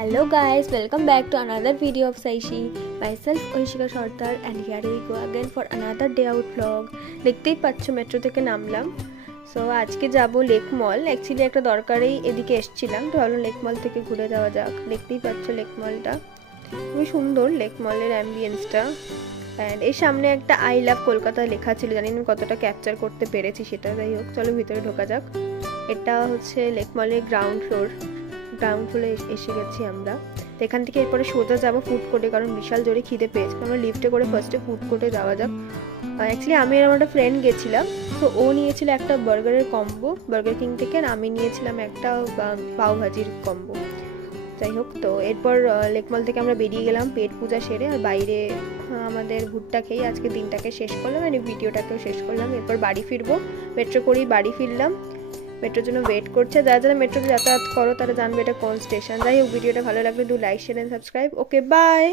Hello guys, welcome back to another video of Saishi. Myself Oishika Sartar and here we go again for another day out vlog. দেখতেই পাচ্ছ metro থেকে নামলাম। So আজকে যাব lake মল। Actually একটা দরকারেই এদিকে এসেছিলাম, তো ভাবলাম লেক মল থেকে ঘুরে যাওয়া যাক। দেখতেই পাচ্ছ লেক মলটা খুবই সুন্দর, লেক মলের অ্যাম্বিয়েন্সটা। অ্যান্ড এই সামনে একটা আই লাভ কলকাতা লেখা ছিল, জানি না কতটা ক্যাপচার করতে পেরেছি সেটা। যাই হোক, চলো ভিতরে ঢোকা যাক। এটা হচ্ছে লেক মলের গ্রাউন্ড ফ্লোরে এসে গেছি আমরা। তো এখান থেকে এরপরে সোজা যাবো ফুড কোর্টে, কারণ বিশাল জোরে খিদে পেয়েছে। আমরা লিফটে করে ফার্স্টে ফুড কোর্টে যাওয়া যাক। অ্যাকচুয়ালি আমি আর আমার একটা ফ্রেন্ড গেছিলাম, তো ও নিয়েছিল একটা বার্গারের কম্বো বার্গার কিং থেকে, আর আমি নিয়েছিলাম একটা পাওভাজির কম্বো। যাই হোক, তো এরপর লেকমল থেকে আমরা বেরিয়ে গেলাম পেট পূজা সেরে, আর বাইরে আমাদের ভুট্টা খেয়ে আজকে দিনটাকে শেষ করলাম, মানে ভিডিওটাকেও শেষ করলাম। এরপর বাড়ি ফিরবো, মেট্রো করেই বাড়ি ফিরলাম। মেট্রোর জন্য ওয়েট করছে। যারা মেট্রোতে যাতায়াত করো তারা জানবে এটা কোন স্টেশন। যাই হোক, ভিডিওটা ভালো লাগলে do like share and subscribe. Okay, by.